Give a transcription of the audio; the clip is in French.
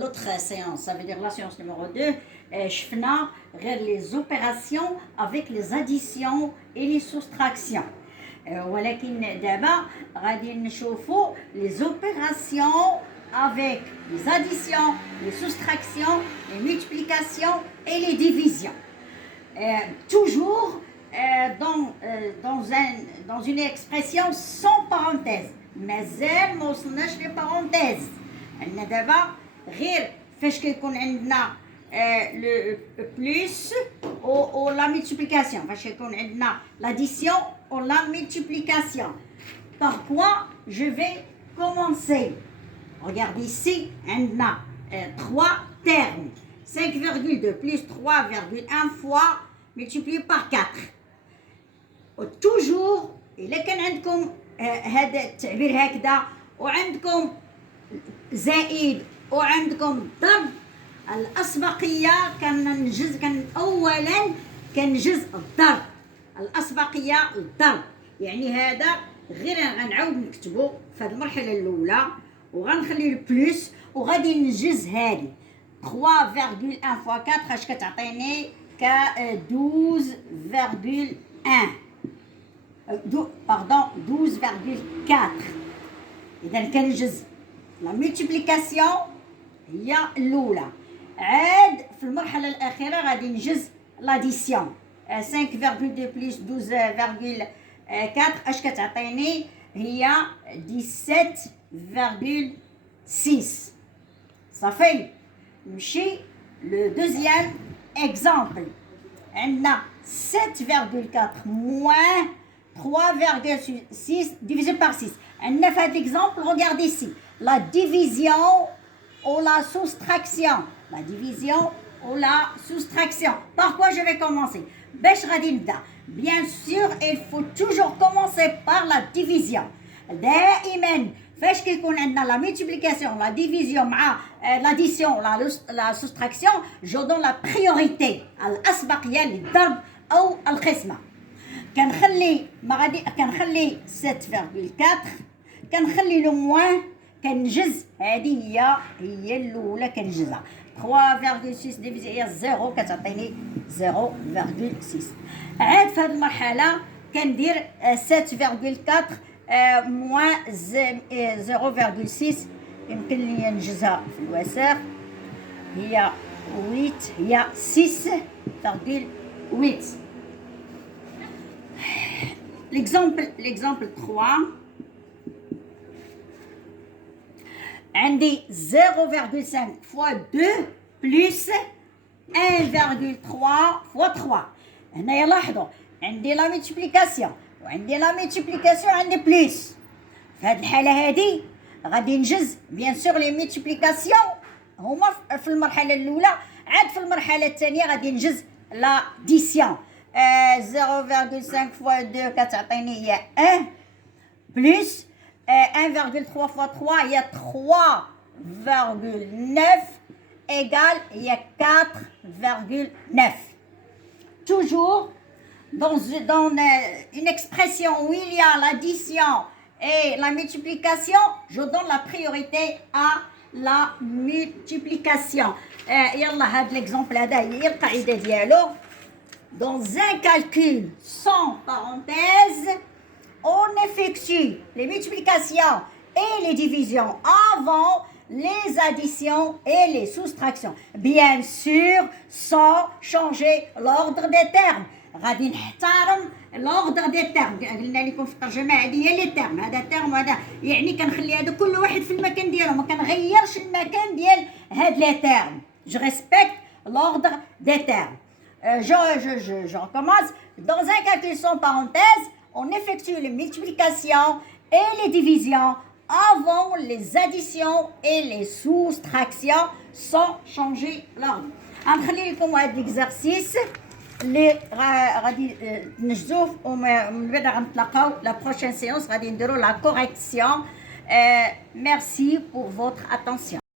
l'autre séance, ça veut dire la séance numéro 2, je fais les opérations avec les additions et les soustractions. ولكن دابا غادي نشوفوا les opérations avec les additions, les soustractions, les multiplications et les divisions. Toujours dans une expression sans parenthèse. مازال ما وصلناش لي بارونتيز. عندنا دابا غير فاش كيكون عندنا le plus ou la multiplication. فاش كيكون عندنا l'addition ou la multiplication. Par quoi je vais commencer? Regardez ici, on a 3 termes. 5,2 plus 3,1 fois multiplié par 4. Toujours, إلا كان عندكم هذا التعبير هكذا وعندكم زائد وعندكم ضرب، الأسبقية أولا كنجز الضرب. الأسبقية الضرب، يعني هذا غير غنعاود نكتبو في هذه المرحلة الأولى وغنخلي البلوس وغادي نجز هذه 3,1 فوا 4 اش كتعطيني ك 12,4. اذا كنجز لا ملتيبليكاسيون هي الاولى. عاد في المرحله الاخيره غادي نجز لاديسيون 5,2 بلس 12,4 اش كتعطيني هي 17,6. صافي. نمشي لو دوزيام اكزامبل. عندنا 7,4 moins 3,6 divisé par 6. عندنا في هذا l'exemple, regardez ici, la division ou la soustraction. La division ou la soustraction. Par quoi je vais commencer? باش غادي نبدا. Bien sûr, il faut toujours commencer par la division. دائما فاش كيكون عندنا la multiplication, la division مع l'addition, la soustraction, je donne la priorité الأسبقية للضرب أو القسمة. كنخلي 7,4 كنخلي لو موان كنجز. هذه هي الأولى كنجزها. 3,6 ديفيزي هي 0 كتعطيني 0,6. عاد في هذه المرحلة كندير 7,4 موان 0,6 يمكن لي نجزها في الوسط. هي 8 هي 6,8. L'exemple 3. عندي 0,5 fois 2 plus 1,3 fois 3. هنايا لاحظوا عندي لا ملتيبليكاسيون وعندي لا ملتيبليكاسيون عندي بليس. في هذه الحالة هذه غادي نجز بيان سور لي ملتيبليكاسيون هما في المرحلة الأولى. عاد في المرحلة الثانية غادي نجز لا ديسيون. 0,5 fois 2 كتعطيني هي 1 بلس 1,3 fois 3 هي 3,9 égale هي 4,9. Toujours dans une expression où il y a l'addition et la multiplication, je donne la priorité à la multiplication. يلا هذا l'exemple هذا هي القاعدة ديالو. Dans un calcul sans parenthèse, on effectue les multiplications et les divisions avant les additions et les soustractions. Bien sûr, sans changer l'ordre des termes. غادي نحترم l'ordre des termes. قلنا لكم في الترجمة هذه هي لي تيرم. هذا تيرم وهذا يعني كنخلي هذا كل واحد في المكان ديالو، ما كنغيرش المكان ديال هاد لي تيرم. Je respecte l'ordre des termes. Je recommence. Dans un calcul sans parenthèse, on effectue les multiplications et les divisions avant les additions et les soustractions sans changer l'ordre. غنخلي لكم هذا l'exercice اللي غادي نجزوه ومن بعد غنتلاقاو لا بروشين سيونس غادي نديرو لا كوريكسيون. Merci pour votre attention.